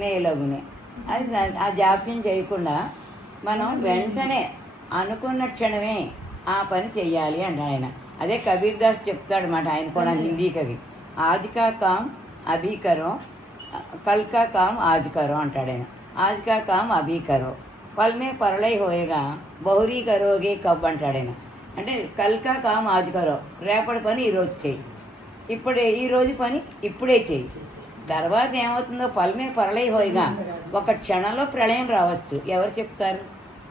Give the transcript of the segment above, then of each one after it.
మేలగునే. అది ఆ జాప్యం చేయకుండా మనం వెంటనే అనుకున్న క్షణమే ఆ పని చెయ్యాలి అంటాడు ఆయన. అదే కబీర్ దాస్ చెప్తాడు అన్నమాట ఆయన కూడా హిందీ కవి. ఆజ్కా కామ్ అభీ కరో కల్కా కామ్ ఆజ్ కరో అంటాడు ఆయన. ఆజ్కా కామ్ అభీ కరో పల్మే పరలై హోయేగా బహురీ కరోగే కబ్ అంటాడు ఆయన. అంటే కల్కా కామ్ ఆజ్ కరో రేపటి పని ఈరోజు చెయ్యి. ఇప్పుడే ఈ రోజు పని ఇప్పుడే చేయి తర్వాత ఏమవుతుందో పలమే పరలై హోయిగా. ఒక క్షణంలో ప్రళయం రావచ్చు. ఎవరు చెప్తారు?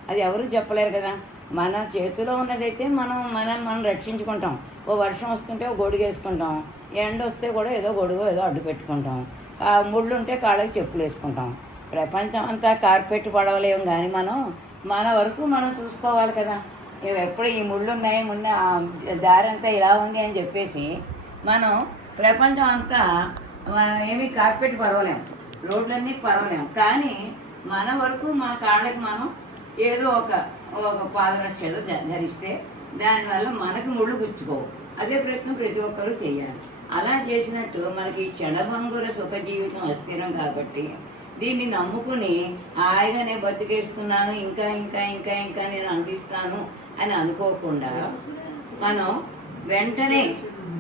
అది ఎవరు చెప్పలేరు కదా? మన చేతిలో ఉన్నదైతే మనం మనం మనం రక్షించుకుంటాం. ఓ వర్షం వస్తుంటే ఓ గొడుగు వేసుకుంటాం. ఎండ వస్తే కూడా ఏదో గొడుగు ఏదో అడ్డు పెట్టుకుంటాం. ఆ ముళ్ళు ఉంటే కాళ్ళకి చెప్పులు వేసుకుంటాం. ప్రపంచం అంతా కార్పెట్ పడవలేం కానీ మనం మన వరకు మనం చూసుకోవాలి కదా. ఎప్పుడు ఈ ముళ్ళు ఉన్నాయి మున్న దారి అంతా ఇలా ఉంది అని చెప్పేసి మనం ప్రపంచం అంతా ఏమి కార్పెట్ పర్వాలేం రోడ్లన్నీ పర్వాలేం కానీ మన వరకు మన కాళ్ళకి మనం ఏదో ఒక ఒక పాదరక్ష ఏదో ధరిస్తే దానివల్ల మనకి ముళ్ళు గుచ్చుకోవు. అదే ప్రయత్నం ప్రతి ఒక్కరూ చేయాలి. అలా చేసినట్టు మనకి ఈ క్షణభంగుర సుఖ జీవితం అస్థిరం కాబట్టి దీన్ని నమ్ముకుని హాయిగా నేను బతికేస్తున్నాను ఇంకా ఇంకా ఇంకా ఇంకా నేను అందిస్తాను అని అనుకోకుండా మనం వెంటనే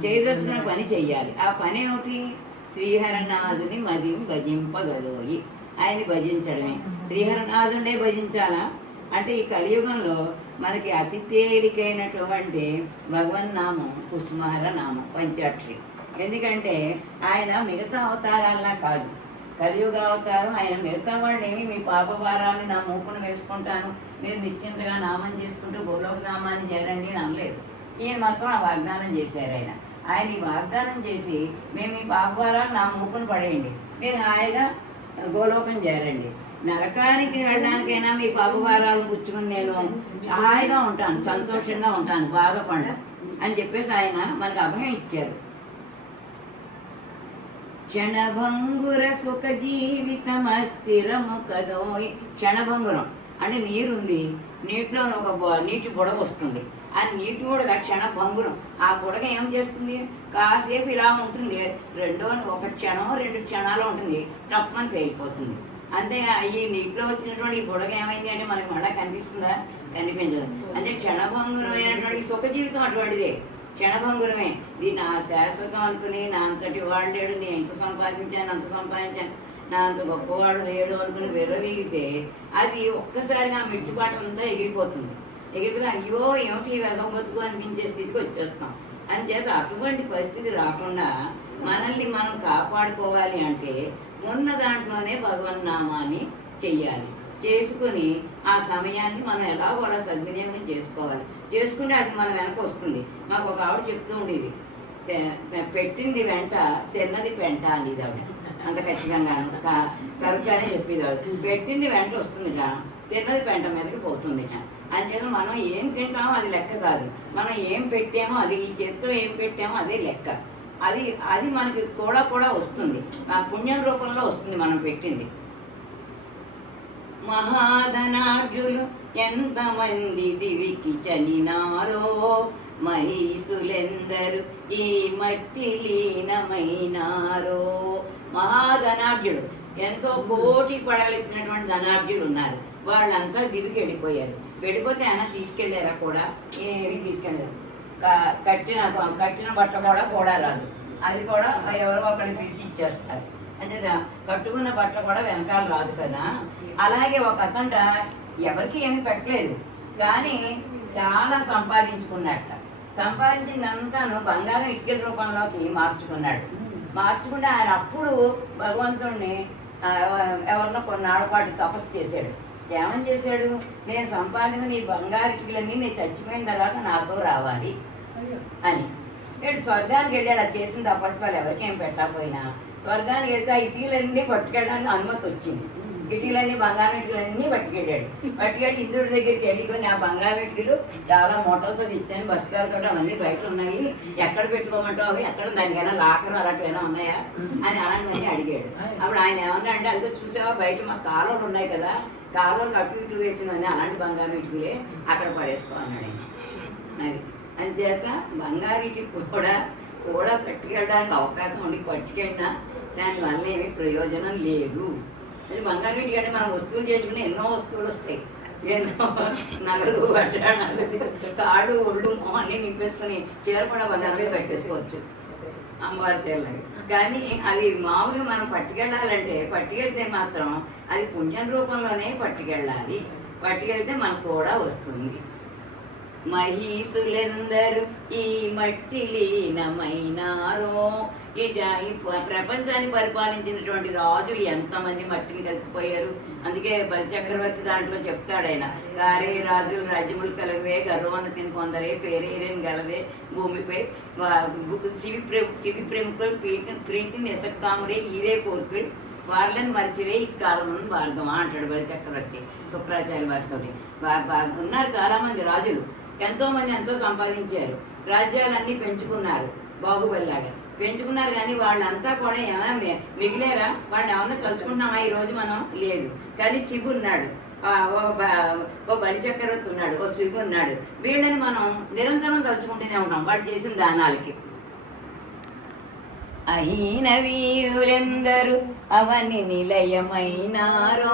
చేయదలుచుకున్న పని చెయ్యాలి. ఆ పని ఏమిటి? శ్రీహరనాథుని మదిం భజింపగదోయి. ఆయన్ని భజించడమే. శ్రీహరనాథుడే భజించాలా? అంటే ఈ కలియుగంలో మనకి అతి తేలికైనటువంటి భగవన్నామం కుసుమార నామం పంచాక్షరి. ఎందుకంటే ఆయన మిగతా అవతారాల్లా కాదు. కలియుగ అవతారం ఆయన మిగతా వాళ్ళు ఏమి మీ పాప నా మూపును వేసుకుంటాను మీరు నిశ్చింతగా నామం చేసుకుంటూ గోలోక నామాన్ని చేరండి అని అనలేదు. ఈయన మాత్రం ఆ వాగ్దానం చేశారు ఆయన. ఆయన ఈ వాగ్దానం చేసి మేము ఈ పాపవారాలు నా మూపును పడేయండి. మీరు హాయిగా గోలోకం చేరండి. నరకానికి వెళ్ళడానికైనా మీ పాప పుచ్చుకుని నేను హాయిగా ఉంటాను సంతోషంగా ఉంటాను బాధపడ అని చెప్పేసి ఆయన మనకు అభయం ఇచ్చారు. క్షణభంగుర సుఖ జీవితం అస్థిరము కదో క్షణభంగురం అంటే నీరుంది. నీటిలో ఒక నీటి బుడగ వస్తుంది. ఆ నీటి బుడగ క్షణభంగురం ఆ బుడగ ఏం చేస్తుంది? కాసేపు ఇలా ఉంటుంది. రెండో ఒక క్షణం రెండు క్షణాలు ఉంటుంది. టప్పని పేలిపోతుంది అంతే ఈ నీటిలో వచ్చినటువంటి ఈ బుడగ ఏమైంది అంటే మనకి మళ్ళీ కనిపిస్తుందా? కనిపించదు. అంటే క్షణభంగురమైనటువంటి అయినటువంటి సుఖ జీవితం అటువంటిదే. క్షణభంగురమే ఇది నా శాశ్వతం అనుకుని నా అంతటి వాడు లేడు నేను ఎంత సంపాదించాను అంత సంపాదించాను. నా అంత గొప్పవాడు లేడు అనుకుని విర్రవీగితే అది ఒక్కసారి నా మిడిసిపాటు అంతా ఎగిరిపోతుంది. ఎగిరిపోతే అయ్యో ఏమిటి వ్యసం బతుకు అనిపించే స్థితికి వచ్చేస్తాం. అని చేత అటువంటి పరిస్థితి రాకుండా మనల్ని మనం కాపాడుకోవాలి అంటే ఉన్న దాంట్లోనే భగవన్నామాన్ని చెయ్యాలి. చేసుకొని ఆ సమయాన్ని మనం ఎలా వాళ్ళ సద్వినియోగం చేసుకోవాలి. చేసుకుంటే అది మన వెనక వస్తుంది. మాకు ఒక ఆవిడ చెప్తూ ఉండేది పెట్టింది వెంట తిన్నది పెంట అనేది ఆవిడ అంత ఖచ్చితంగా. కరుగ్గానే చెప్పేది ఆవిడ పెట్టింది వెంట వస్తుందిట తిన్నది పెంట మీదకి పోతుందిట అంచేత మనం ఏం తింటామో అది లెక్క కాదు. మనం ఏం పెట్టామో అది ఈ చేత్తో ఏం పెట్టామో అదే లెక్క. అది అది మనకి కూడా కూడా వస్తుంది. ఆ పుణ్యం రూపంలో వస్తుంది మనం పెట్టింది. మహాధనాఢ్యులు ఎంతమంది దివికి చనినారో మహీసులెందరు ఈ మట్టి లీనమైనారో? మహాధనాఢ్యుడు. ఎంతో కోటి పడగలెత్తినటువంటి ధనాఢ్యులు ఉన్నారు. వాళ్ళంతా దివికి వెళ్ళిపోయారు వెళ్ళిపోతే ఆయన తీసుకెళ్ళారా కూడా? ఏమీ తీసుకెళ్ళారు కట్టిన కట్టిన బట్ట కూడా కూడా రాదు. అది కూడా ఎవరో ఒకరిని పిలిచి ఇచ్చేస్తారు. అంటే కట్టుకున్న బట్ట కూడా వెనకాల రాదు కదా? అలాగే ఒక అతంట ఎవరికి ఏమి పెట్టలేదు. కానీ చాలా సంపాదించుకున్నట్ట. సంపాదించినంతాను బంగారం ఇటుకల రూపంలోకి మార్చుకున్నాడు. మార్చుకుంటే ఆయన అప్పుడు భగవంతుణ్ణి ఆ, ఎవరినో కొన్నాళ్ళ పాటు తపస్సు చేశాడు. ఏమని చేశాడు? నేను సంపాదించిన నీ బంగారు ఇటుకలన్నీ నేను చచ్చిపోయిన తర్వాత నాతో రావాలి అని. వీడు స్వర్గానికి వెళ్ళాడు అది చేసిన తపస్సు వాళ్ళు ఎవరికేం పెట్టకపోయినా స్వర్గానికి వెళ్తే ఆ ఇటీలన్నీ పట్టుకెళ్ళడానికి అనుమతి వచ్చింది. ఇటీలన్నీ బంగారం ఇటుకలన్నీ పట్టుకెళ్ళాడు. పట్టుకెళ్ళి ఇంద్రుడి దగ్గరికి వెళ్ళి కొన్ని ఆ బంగారం ఇటుకలు చాలా మూటలతో తెచ్చాను బస్సులతో అవన్నీ బయట ఉన్నాయి ఎక్కడ పెట్టుకోమంటావు? అవి ఎక్కడ దానికైనా లాకర్ అలాంటివైనా ఉన్నాయా? అని అలాంటివన్నీ అడిగాడు. అప్పుడు ఆయన ఏమన్నా అంటే అదిగో చూసావా బయట మా కాలువలు ఉన్నాయి కదా కాలువలు అటు ఇటు వేసిందని అలాంటి బంగారం ఇటుకలే అక్కడ పడేసుకో అన్నాడు ఆయన. అది. అంచేత బంగారికి కూడా కూడా పట్టుకెళ్ళడానికి అవకాశం ఉండి పట్టుకెళ్ళినా దానివల్ల ఏమీ ప్రయోజనం లేదు. అది బంగారు ఇంటికి అంటే మనం వస్తువులు చేసుకుని ఎన్నో వస్తువులు వస్తాయి. ఎన్నో నగలు పడ్డాడు కాడు ఒళ్ళు అన్నీ నింపేసుకుని చీర కూడా బంగారమే కట్టేసుకోవచ్చు. అమ్మవారి చీరలకి. కానీ అది మామూలుగా మనం పట్టుకెళ్ళాలంటే పట్టుకెళ్తే మాత్రం అది పుణ్యం రూపంలోనే పట్టుకెళ్ళాలి. పట్టుకెళ్తే మనకు కూడా వస్తుంది. మహీసులెందరు ఈ మట్టి లీనమైనారో ఈ ఈ ప్రపంచాన్ని పరిపాలించినటువంటి రాజులు ఎంతమంది మట్టిని కలిసిపోయారు? అందుకే బలిచక్రవర్తి దాంట్లో చెప్తాడు ఆయన. గారే రాజు రాజ్యములు కలగవే గర్వన్న తిని కొందరే పేరేరేని గలదే భూమిపై శివి శివి ప్రముఖులు ప్రీతి ప్రీతి నిసక్కామురే ఈరే కోర్కులు వాళ్ళని మరిచిరే ఈ కాలంలో భార్గమా అంటాడు బలిచక్రవర్తి శుక్రాచార్య వారితో ఉన్నారు చాలామంది రాజులు. ఎంతోమంది ఎంతో సంపాదించారు. రాజ్యాలన్నీ పెంచుకున్నారు. బాహుబలిలాగా. పెంచుకున్నారు కానీ వాళ్ళంతా కూడా ఏమైనా మిగిలేరా? వాళ్ళని ఏమన్నా తలుచుకుంటున్నామా? ఈ రోజు మనం లేదు. కానీ శివు ఉన్నాడు. ఓ ఓ బలి చక్రవర్తి ఉన్నాడు. ఓ శివు ఉన్నాడు. వీళ్ళని మనం నిరంతరం తలుచుకుంటూనే ఉంటాం వాళ్ళు చేసిన దానాలకి. అహీన వీరులెందరూ అవని నిలయమైనారో?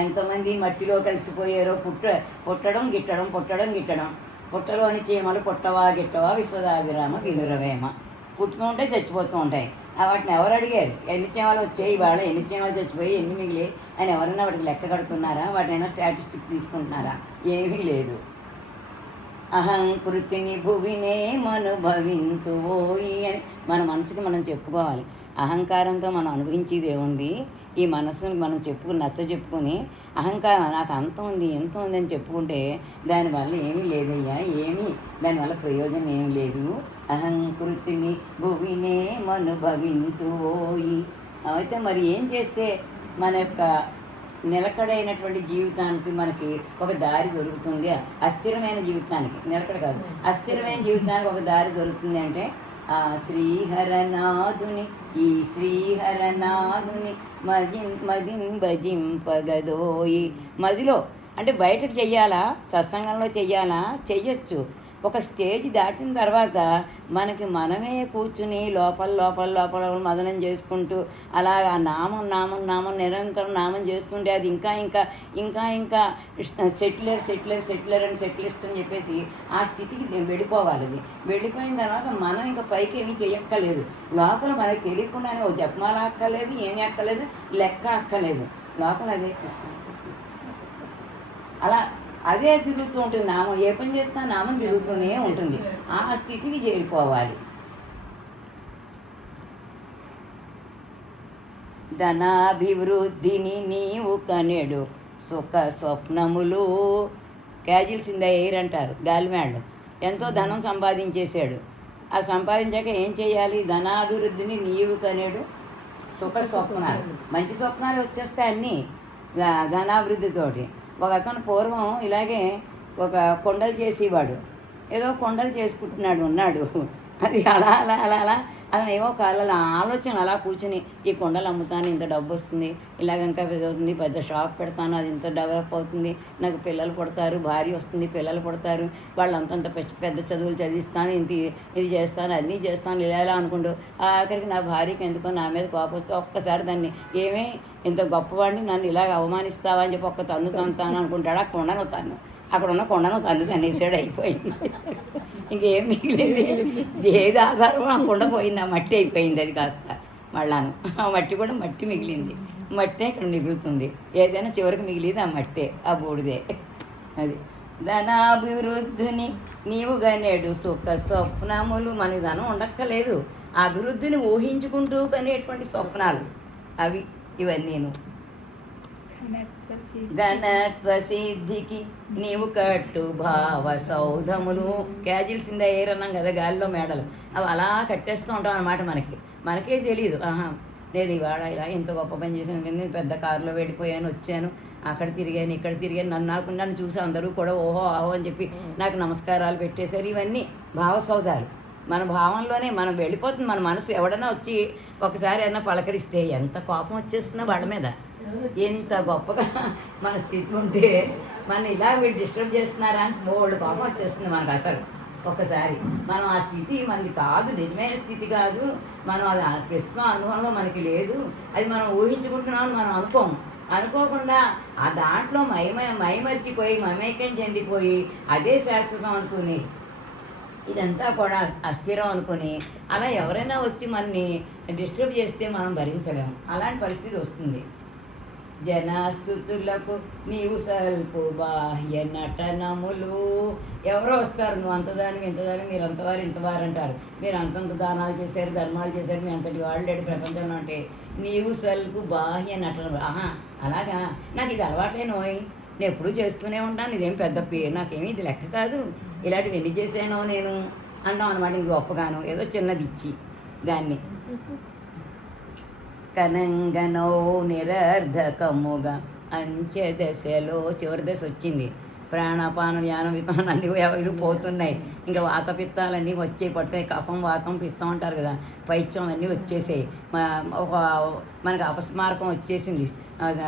ఎంతమంది మట్టిలో కలిసిపోయారో? పుట్ట పుట్టడం గిట్టడం పుట్టడం గిట్టడం. పుట్టలోని చీమలు పుట్టవా గిట్టవా? విశ్వదాభిరామ వినురవేమ పుట్టుతూ ఉంటాయి చచ్చిపోతూ ఉంటాయి. ఆ వాటిని ఎవరు అడిగారు? ఎన్ని చీమలు వచ్చాయి ఇవాళ? ఎన్ని చీమలు చచ్చిపోయి ఎన్ని మిగిలి అని ఎవరైనా వాటికి లెక్క కడుతున్నారా? వాటినైనా స్టాటిస్టిక్ తీసుకుంటున్నారా? ఏమీ లేదు. అహంకృతిని భువినే మనుభవింతువోయి అని మన మనసుకి మనం చెప్పుకోవాలి. అహంకారంతో మనం అనుభవించేది ఏముంది? ఈ మనసును మనం చెప్పుకుని నచ్చ చెప్పుకొని అహంకారం నాకు అంత ఉంది ఎంత ఉంది అని చెప్పుకుంటే దానివల్ల ఏమీ లేదయ్యా ఏమీ దానివల్ల ప్రయోజనం ఏమీ లేదు. అహంకృతిని భువినే మనుభవింతువోయి అయితే మరి ఏం చేస్తే మన యొక్క నిలకడైనటువంటి జీవితానికి మనకి ఒక దారి దొరుకుతుంది? అస్థిరమైన జీవితానికి. నిలకడ కాదు. అస్థిరమైన జీవితానికి ఒక దారి దొరుకుతుంది అంటే ఆ శ్రీహరనాథుని ఈ శ్రీహరనాథుని మజిం మదింపజింపగదోయి మదిలో అంటే బయటకు చెయ్యాలా? సత్సంగంలో చెయ్యాలా? చెయ్యొచ్చు. ఒక స్టేజ్ దాటిన తర్వాత మనకి మనమే కూర్చుని లోపల లోపల లోపల మదనం చేసుకుంటూ అలా ఆ నామం నామం నామం నిరంతరం నామం చేస్తుంటే అది ఇంకా ఇంకా ఇంకా ఇంకా సెటిలర్ సెటిలర్ సెటిలర్ అని సెటిలిస్ట్ అని చెప్పేసి ఆ స్థితికి వెళ్ళిపోవాలి అది వెళ్ళిపోయిన తర్వాత మనం ఇంకా పైకి ఏమీ చేయక్కర్లేదు లోపల మనకి తెలియకుండానే ఓ జపమాల అక్కర్లేదు ఏమీ అక్కర్లేదు లెక్క అక్కర్లేదు. లోపల అదే కృష్ణ కృష్ణ కృష్ణ కృష్ణ. అలా అదే తిరుగుతూ ఉంటుంది. నామం ఏ పని చేసినా నామం తిరుగుతూనే ఉంటుంది. ఆ స్థితికి చేరిపోవాలి. ధనాభివృద్ధిని నీవు కనెడు. సుఖ స్వప్నములు క్యాజిల్స్ ఇన్ ద ఎయిర్ అంటారు గాలిమేళ్ళు ఎంతో ధనం సంపాదించేశాడు. ఆ సంపాదించాక ఏం చేయాలి? ధనాభివృద్ధిని నీవు కనేడు. సుఖ స్వప్నాలు. మంచి స్వప్నాలు వచ్చేస్తాయి అన్నీ. ధనాభివృద్ధితోటి ఒక అతను పూర్వం ఇలాగే ఒక కొండలు చేసేవాడు. ఏదో కొండలు చేసుకుంటున్నాడు ఉన్నాడు. అది అలా అలా అలా అలా అతను ఏవో కాలాల ఆలోచన అలా కూర్చుని ఈ కొండలు అమ్ముతాను ఇంత డబ్బు వస్తుంది ఇలాగ ఇంకా అవుతుంది పెద్ద షాప్ పెడతాను అది ఇంత డెవలప్ అవుతుంది నాకు పిల్లలు పుడతారు భార్య వస్తుంది పిల్లలు పుడతారు వాళ్ళు పెద్ద పెద్ద చదువులు చదివిస్తాను ఇంత ఇది చేస్తాను అన్నీ చేస్తాను ఇలా ఇలా అనుకుంటూ ఆఖరికి నా భార్యకి ఎందుకో నా మీద కోపం వస్తే ఒక్కసారి దాన్ని ఏమే ఇంత గొప్పవాడిని నన్ను ఇలాగ అవమానిస్తావా? అని చెప్పి ఒక్క తందు తంతాను అనుకుంటాడు ఆ కొండను తాను అక్కడ ఉన్న కొండను తల్లి తనేసాడు అయిపోయింది. ఇంకేం మిగిలింది. ఏది ఆధారం ఆ కొండ పోయింది ఆ మట్టి అయిపోయింది అది కాస్త మళ్ళాను. ఆ మట్టి కూడా మట్టి మిగిలింది. మట్టే ఇక్కడ మిగులుతుంది. ఏదైనా చివరికి మిగిలింది ఆ మట్టే ఆ బూడిదే. అది ధనాభివృద్ధిని నీవు గనేడు సుఖ స్వప్నములు మన ధనం ఉండక్కలేదు. ఆ అభివృద్ధిని ఊహించుకుంటూ కనేటువంటి స్వప్నాలు అవి ఇవన్నీను. ఘనత్వ సిద్ధికి నీవు కట్టు భావ సౌధములు క్యాజిల్సిందే ఇంద అన్నాం కదా గాలిలో మేడలు. అవి అలా కట్టేస్తూ ఉంటాం అనమాట మనకి. మనకే తెలియదు ఆహా నేను ఇవాళ ఇలా ఇంత గొప్ప పని చేశాను నేను పెద్ద కారులో వెళ్ళిపోయాను వచ్చాను అక్కడ తిరిగాను ఇక్కడ తిరిగాను నన్ను నాకు నన్ను చూసి అందరూ కూడా ఓహో ఆహో అని చెప్పి నాకు నమస్కారాలు పెట్టేశారు. ఇవన్నీ భావసౌధాలు. మన భావంలోనే మనం వెళ్ళిపోతుంది. మన మనసు ఎవడన్నా వచ్చి ఒకసారి అన్న పలకరిస్తే ఎంత కోపం వచ్చేస్తున్నా వాళ్ళ మీద. ఎంత గొప్పగా మన స్థితి ఉంటే మన ఇలా వీళ్ళు డిస్టర్బ్ చేస్తున్నారా అని బోల్డ్ కోపం వచ్చేస్తుంది మనకు అసలు. ఒకసారి మనం ఆ స్థితి మనది కాదు నిజమైన స్థితి కాదు. మనం అది ప్రస్తుతం అనుభవంలో మనకి లేదు. అది మనం ఊహించుకుంటున్నామని మనం అనుకోం అనుకోకుండా ఆ దాంట్లో మైమ మైమరిచిపోయి మమేకం చెందిపోయి అదే శాశ్వతం అనుకుని ఇదంతా కూడా అస్థిరం అనుకుని అలా ఎవరైనా వచ్చి మనని డిస్టర్బ్ చేస్తే మనం భరించలేం అలాంటి పరిస్థితి వస్తుంది. జనస్థుతులకు నీవు సల్పు బాహ్య నటనములు. ఎవరో వస్తారు నువ్వు అంతదానికి ఇంతదానికి మీరు అంతవారు ఇంతవారు అంటారు. మీరు అంతంత దానాలు చేశారు ధర్మాలు చేశారు మీ అంతటి వాళ్ళు లేడు ప్రపంచంలో అంటే నీవు సల్పు బాహ్య నటనలు ఆహా అలాగా? నాకు ఇది అలవాటే నేను ఎప్పుడూ చేస్తూనే ఉంటాను ఇదేం పెద్ద పేరు నాకేమీ ఇది లెక్క కాదు. ఇలాంటివి ఎన్ని చేశానో నేను అంటాం అనమాట ఇంక గొప్పగాను. ఏదో చిన్నది ఇచ్చి దాన్ని. కనంగనో నిరర్ధకముగా. అంత్యదశలో దశలో చివరి దశ వచ్చింది. ప్రాణాపాన వ్యానం విపానం అన్నీ ఎవరు పోతున్నాయి. ఇంకా వాత పిత్తాలన్నీ వచ్చే పట్టుతాయి కఫం వాతం పిత్తం అంటారు కదా. పైత్యం అన్నీ వచ్చేసాయి. ఒక మనకు అపస్మారకం వచ్చేసింది.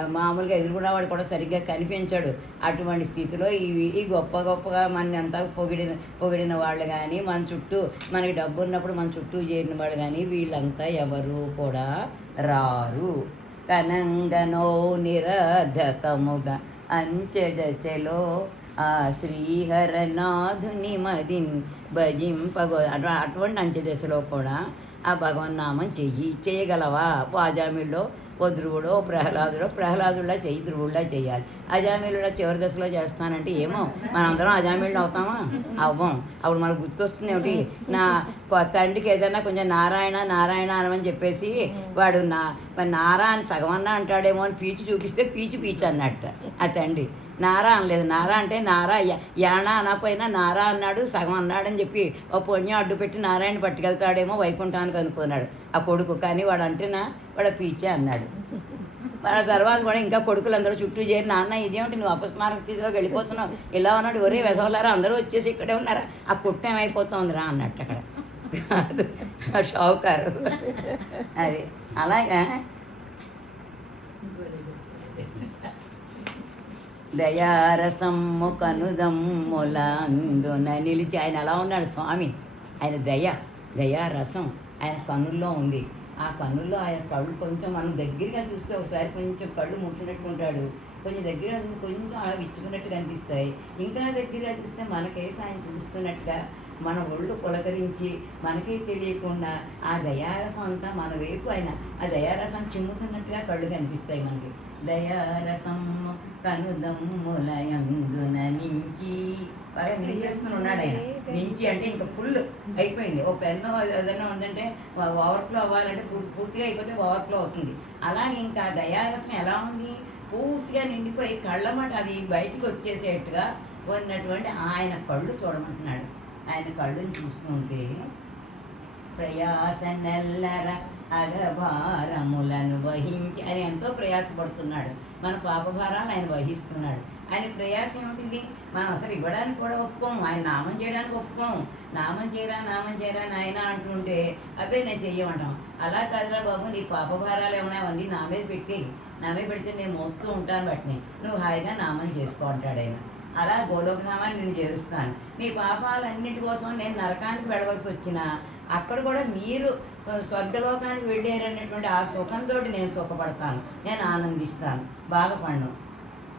మామూలుగా ఎదురుగున్నవాడు కూడా సరిగ్గా కనిపించాడు. అటువంటి స్థితిలో ఇవి ఈ గొప్ప గొప్పగా మన అంతా పొగిడిన పొగిడిన వాళ్ళు కానీ మన చుట్టూ మనకి డబ్బు ఉన్నప్పుడు మన చుట్టూ చేరిన వాళ్ళు కానీ వీళ్ళంతా ఎవరు కూడా రారు. కనంగనో నిరర్ధకముగా అంచెదశలో ఆ శ్రీహరనాథుని మదిన్ భజింపగో అటు అటువంటి అంచెదశలో కూడా ఆ భగవన్నామం చెయ్యి చేయగలవా? పాజామిల్లో ఓ ధ్రువుడో ఓ ప్రహ్లాదుడో ప్రహ్లాదుడిలా చెయ్యి ధ్రువుడిలా చేయాలి అజామిలులా చివరి దశలో చేస్తానంటే ఏమో? మనందరం అజామీళ్ళు అవుతామా? అవ్వం. అప్పుడు మనకు గుర్తొస్తుంది ఏమిటి? నా తండ్రికి ఏదైనా కొంచెం నారాయణ నారాయణ అనమని చెప్పేసి వాడు నా మరి నారా అని సగం అంటాడేమో అని పీచు చూపిస్తే పీచు పీచు అన్నట్ట ఆ తండ్రి. నారా అనలేదు. నారా అంటే నారా యాణ అనపోయినా నారా అన్నాడు సగం అన్నాడని చెప్పి ఓ పుణ్యం అడ్డు పెట్టి నారాయణ పట్టుకెళ్తాడేమో వైకుంఠానికి అనుకున్నాడు. ఆ కొడుకు. కానీ వాడు అంటేనా వాడు పీచే అన్నాడు. మన తర్వాత కూడా ఇంకా కొడుకులు అందరూ చుట్టూ చేరి నాన్న ఇదేమిటి నువ్వు అపస్మారక స్థితిలోకి వెళ్ళిపోతున్నావు? ఇలా ఉన్నాడు? ఒరే వెధవలారా అందరూ వచ్చేసి ఇక్కడే ఉన్నారా? ఆ కుట్టం రా అన్నట్టు అక్కడ. షౌకారు అది అలాగా దయారసమ్ము కనుదమ్ముల అందున నిలిచి ఆయన ఎలా ఉన్నాడు స్వామి? ఆయన దయ దయారసం ఆయన కన్నుల్లో ఉంది. ఆ కన్నుల్లో ఆయన కళ్ళు కొంచెం మనం దగ్గరగా చూస్తే ఒకసారి కొంచెం కళ్ళు మూసినట్టు ఉంటాడు. కొంచెం దగ్గర కొంచెం అలా విచ్చుకున్నట్టు కనిపిస్తాయి. ఇంకా దగ్గరగా చూస్తే మనకేసి ఆయన చూస్తున్నట్టుగా మన ఒళ్ళు పులకరించి మనకే తెలియకుండా ఆ దయారసం అంతా మన వైపు ఆయన ఆ దయారసం చిమ్ముతున్నట్టుగా కళ్ళు కనిపిస్తాయి మనకి. దయారసం కనుదమ్ములయందున నించి బాగా నింపేసుకుని ఉన్నాడు ఆయన. నించి అంటే ఇంకా ఫుల్ అయిపోయింది. ఓ పెన్ ఏదైనా ఉందంటే ఓవర్ఫ్లో అవ్వాలంటే పూర్తిగా అయిపోతే ఓవర్ఫ్లో అవుతుంది. అలాగే ఇంకా దయారసం ఎలా ఉంది? పూర్తిగా నిండిపోయి కళ్ళమాట అది బయటికి వచ్చేసేట్టుగా ఉన్నటువంటి ఆయన కళ్ళు చూడమంటున్నాడు. ఆయన కళ్ళుని చూస్తూ ఉంటే ప్రయాస నెల్లర అగభారములను వహించి ఆయన ఎంతో ప్రయాసపడుతున్నాడు. మన పాపభారాలు ఆయన వహిస్తున్నాడు. ఆయన ప్రయాసం ఏమిటిది? మనం అసలు ఇవ్వడానికి కూడా ఒప్పుకోము. ఆయన నామం చేయడానికి ఒప్పుకోము. నామం చేయరా నామం చేయరా నాయన అంటుంటే అబ్బే నేను చెయ్యమంటాం. అలా కాదురా బాబు నీ పాపభారాలు ఏమైనా అవన్నీ నా మీద పెట్టి నా మీద పెడితే నేను మోస్తూ ఉంటాను వాటిని నువ్వు హాయిగా నామం చేసుకో అంటాడు ఆయన. అలా గోలోకధామాన్ని నేను చేరుస్తాను మీ పాపాలన్నిటి కోసం నేను నరకానికి వెళ్ళవలసి వచ్చినా అక్కడ కూడా మీరు స్వర్గలోకానికి వెళ్ళారనేటువంటి ఆ సుఖంతో నేను సుఖపడతాను. నేను ఆనందిస్తాను. బాధపడను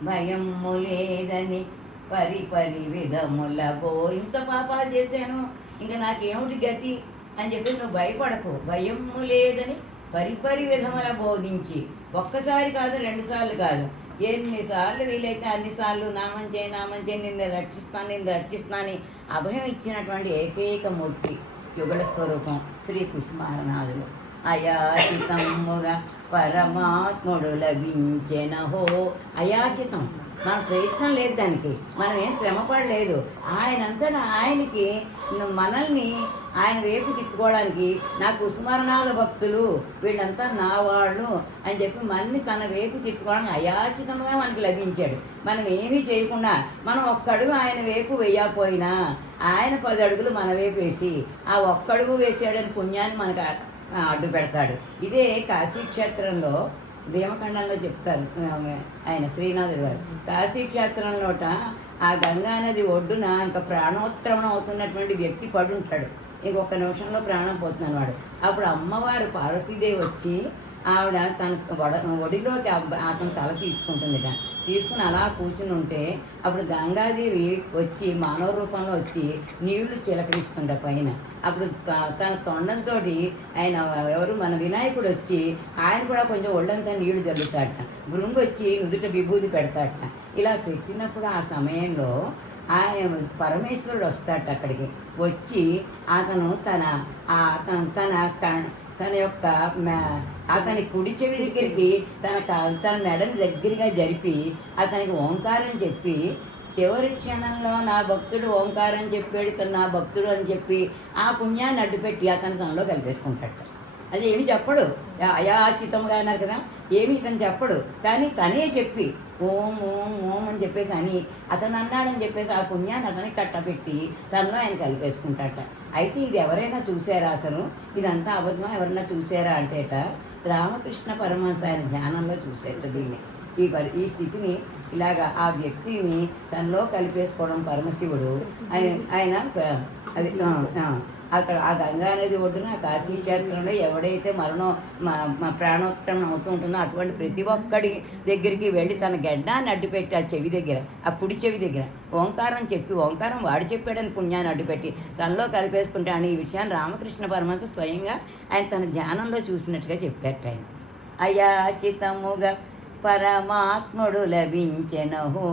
భయం లేదని పరి పరి విధముల బో ఇంత పాపాలు చేశాను ఇంకా నాకేమిటి గతి అని చెప్పి నువ్వు భయపడకు. భయము లేదని పరిపరి విధముల బోధించి. ఒక్కసారి కాదు రెండుసార్లు కాదు. ఎన్నిసార్లు వీలైతే అన్నిసార్లు నామం చేయి నామం చేయి నిన్ను రక్షిస్తాను నిన్ను రక్షిస్తానని అభయం ఇచ్చినటువంటి ఏకైక మూర్తి యుగల స్వరూపం శ్రీ కుసుమారనాథుడు అయాచితముగా పరమాత్ముడు లభించెనహో. అయాచితం. మన ప్రయత్నం లేదు దానికి. మనం ఏం శ్రమపడలేదు. ఆయనంతటా ఆయనకి మనల్ని ఆయన వైపు తిప్పుకోవడానికి నాకు స్మరణాల భక్తులు వీళ్ళంతా నా వాళ్ళు అని చెప్పి మనని తన వైపు తిప్పుకోవడానికి అయాచితంగా మనకి లభించాడు. మనం ఏమీ చేయకుండా మనం ఒక్కడుగు ఆయన వైపు వేయకపోయినా ఆయన పది అడుగులు మన వైపు వేసి ఆ ఒక్కడుగు వేసాడని పుణ్యాన్ని మనకు అడ్డు పెడతాడు. ఇదే కాశీ క్షేత్రంలో భీమఖండంలో చెప్తారు ఆయన శ్రీనాథుడు గారు. కాశీ క్షేత్రంలోట ఆ గంగా నది ఒడ్డున ఇంకా ప్రాణోత్క్రమణం అవుతున్నటువంటి వ్యక్తి పడుంటాడు. ఇంకొక నిమిషంలో ప్రాణం పోతున్నాను వాడు అప్పుడు అమ్మవారు పార్వతీదేవి వచ్చి ఆవిడ తన వడ ఒడిలోకి అతను తల తీసుకుంటుందిట. తీసుకుని అలా కూర్చుని ఉంటే అప్పుడు గంగాదేవి వచ్చి మానవ రూపంలో వచ్చి నీళ్ళు చిలకరిస్తుంట పైన. అప్పుడు తన తొండంతో ఆయన ఎవరు మన వినాయకుడు వచ్చి ఆయన కూడా కొంచెం ఒళ్ళంతా నీళ్ళు జల్లుతాడట భృంగు వచ్చి నుదుట విభూతి పెడతాడట. ఇలా పెట్టినప్పుడు ఆ సమయంలో ఆయన పరమేశ్వరుడు వస్తాడు అక్కడికి. వచ్చి అతను తన ఆ అతను తన తన యొక్క అతని కుడి చెవి దగ్గరికి తన తన మెడని దగ్గరగా జరిపి అతనికి ఓంకారం చెప్పి చివరి క్షణంలో నా భక్తుడు ఓంకారం చెప్పాడు ఇతను నా భక్తుడు అని చెప్పి ఆ పుణ్యాన్ని అడ్డుపెట్టి అతను తనలో కలిపేసుకుంటాడు. అది ఏమి చెప్పడు. అయాచితంగా అన్నారు కదా. ఏమి ఇతను చెప్పడు. కానీ తనే చెప్పి ఓం ఓం ఓం అని చెప్పేసి అని అతను అన్నాడని చెప్పేసి ఆ పుణ్యాన్ని అతనికి కట్టబెట్టి తనలో ఆయన కలిపేసుకుంటాట అయితే ఇది ఎవరైనా చూసారా అసలు? ఇదంతా అబద్ధం ఎవరైనా చూసారా అంటేట రామకృష్ణ పరమహంస ఆయన ధ్యానంలో చూసేట దీన్ని. ఈ పరి ఈ స్థితిని ఇలాగా ఆ వ్యక్తిని తనలో కలిపేసుకోవడం పరమశివుడు. ఆయన ఆయన అది అక్కడ ఆ గంగా నది ఒడ్డున కాశీ క్షేత్రంలో ఎవడైతే మరణం మా మా అవుతూ ఉంటుందో అటువంటి ప్రతి ఒక్కడి దగ్గరికి వెళ్ళి తన గడ్డాన్ని అడ్డుపెట్టి ఆ చెవి దగ్గర ఆ కుడి చెవి దగ్గర ఓంకారం చెప్పి ఓంకారం వాడు చెప్పాడని పుణ్యాన్ని అడ్డుపెట్టి తనలో కలిపేసుకుంటాను ఈ విషయాన్ని రామకృష్ణ పరమంత స్వయంగా ఆయన తన ధ్యానంలో చూసినట్టుగా చెప్పారట ఆయన. అయాచితముగా పరమాత్ముడు లభించెనహో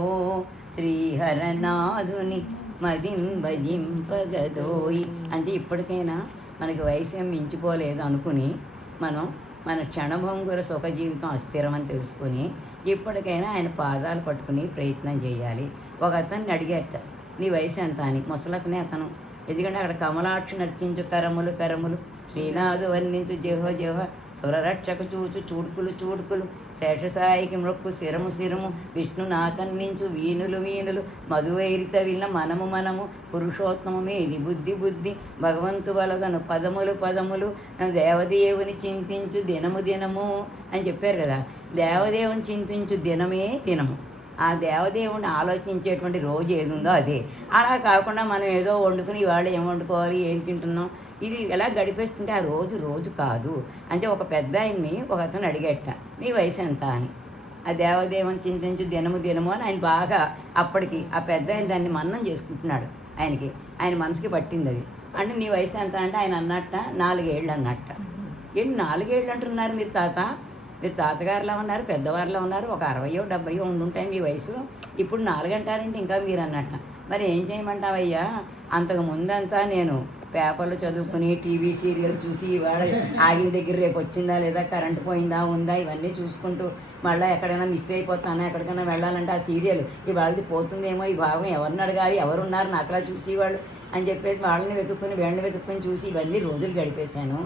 శ్రీహరనాథుని మదింపజింపగదోయి అంటే ఇప్పటికైనా మనకి వయసు మించిపోలేదు అనుకుని మనం మన క్షణభంగుర సుఖ జీవితం అస్థిరమని తెలుసుకుని ఇప్పటికైనా ఆయన పాదాలు పట్టుకుని ప్రయత్నం చేయాలి. ఒక అతన్ని అడిగేట నీ వయసు ఎంత? అని. ముసలతనే అతను. ఎందుకంటే అక్కడ కమలాక్షి నర్చించు కరములు కరములు. శ్రీనాథు వర్ణించు జేహో జేహ. సురరక్షకు చూచు చూడుకులు చూడుకులు. శేషసాయికి మృక్కు శిరము శిరము విష్ణు నాకన్నించు వీణులు వీణులు. మధువైరిత విల్ల మనము మనము. పురుషోత్తమమే ఇది బుద్ధి బుద్ధి. భగవంతు వలగను పదములు పదములు. దేవదేవుని చింతించు దినము దినము అని చెప్పారు కదా. దేవదేవుని చింతించు దినమే దినము. ఆ దేవదేవుని ఆలోచించేటువంటి రోజు ఏది ఉందో అదే. అలా కాకుండా మనం ఏదో వండుకుని ఇవాళ ఏం వండుకోవాలి ఏం తింటున్నాం ఇది ఎలా గడిపేస్తుంటే ఆ రోజు రోజు కాదు. అంటే ఒక పెద్ద ఆయన్ని ఒక అతను అడిగేట మీ వయసు ఎంత? అని. ఆ దేవదేవుని చింతించు దినము దినము అని ఆయన బాగా అప్పటికి ఆ పెద్ద ఆయన దాన్ని మన్నం చేసుకుంటున్నాడు ఆయనకి. ఆయన మనసుకి పట్టింది అది. అంటే నీ వయసు ఎంత? అంటే ఆయన అన్నట్ట నాలుగేళ్ళు అన్నట్ట. ఏంటి నాలుగేళ్ళు అంటున్నారు మీరు తాత? మీరు తాతగారులా ఉన్నారు పెద్దవారిలో ఉన్నారు ఒక అరవయో డెబ్బయో ఉండుంటాయి మీ వయసు. ఇప్పుడు నాలుగంటారంటే ఇంకా మీరు అన్నట్ట మరి ఏం చేయమంటావయ్యా? అంతకు ముందంతా నేను పేపర్లు చదువుకుని టీవీ సీరియల్ చూసి ఇవాళ ఆగిన దగ్గర రేపు వచ్చిందా లేదా కరెంట్ పోయిందా ఉందా ఇవన్నీ చూసుకుంటూ మళ్ళీ ఎక్కడైనా మిస్ అయిపోతానా ఎక్కడికైనా వెళ్ళాలంటే ఆ సీరియల్ ఇవాళది పోతుందేమో ఈ భాగం ఎవరిని అడగాలి ఎవరున్నారు నాకులా చూసేవాళ్ళు అని చెప్పేసి వాళ్ళని వెతుక్కుని వీళ్ళని వెతుక్కుని చూసి ఇవన్నీ రోజులు గడిపేశాను.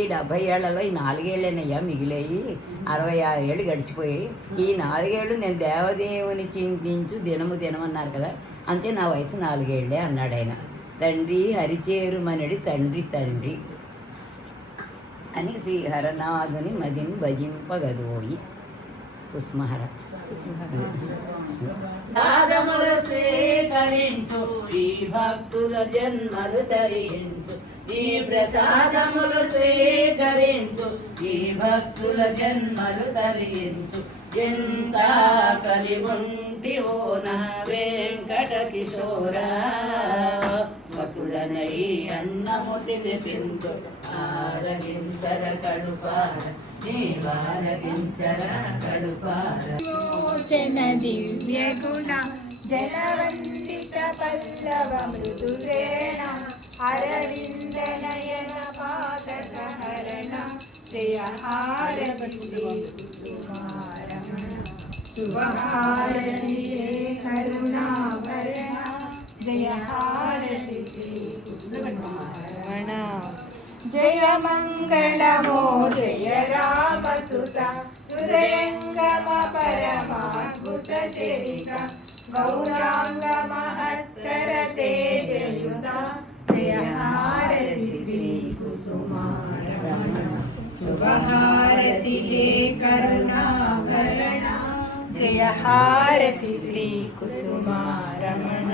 ఈ డెబ్బై ఏళ్ళలో ఈ నాలుగేళ్ళేనయ్యా మిగిలేయి. అరవై ఆరు ఏళ్ళు గడిచిపోయి ఈ నాలుగేళ్ళు నేను దేవదేవుని చింతించు దినము దినమన్నారు కదా అంతే నా వయసు నాలుగేళ్ళే అన్నాడు ఆయన. తండ్రి హరిచేరుమనడి తండ్రి తండ్రి అని శ్రీహరనాథుని మదిని భజింపగదోయి. కుస్మహర నాదములు స్వీకరించు ఈ భక్తుల జన్మలు ధరించు ఈ ప్రసాదములు స్వీకరించు ఈ భక్తుల జన్మలు తరించు ఎంత కలిగుంటి ఓ నా వెంకట కిశోర భక్తులనై అన్నము తినిపించు. ఆరగించర కడుపార నీవారగించర కడుపార. మోచన దివ్య గుణ జలవంతిత పల్లవ మృదువేణ అరవింద జయ హారతి కుసుమారమణ శుభహారతి కరుణాభరణ జయ హారతి శ్రీ కుసుమారమణ జయ మంగళమో జయ రామసుత హృదయంగమ పరమాద్భుత చరిత గౌరాంగ మహత్తర తేజయుత జయ హారతి శ్రీ కుసుమారమణ శుభహారతి హే కరుణాభరణ జయ హారతి శ్రీ కుసుమారమణ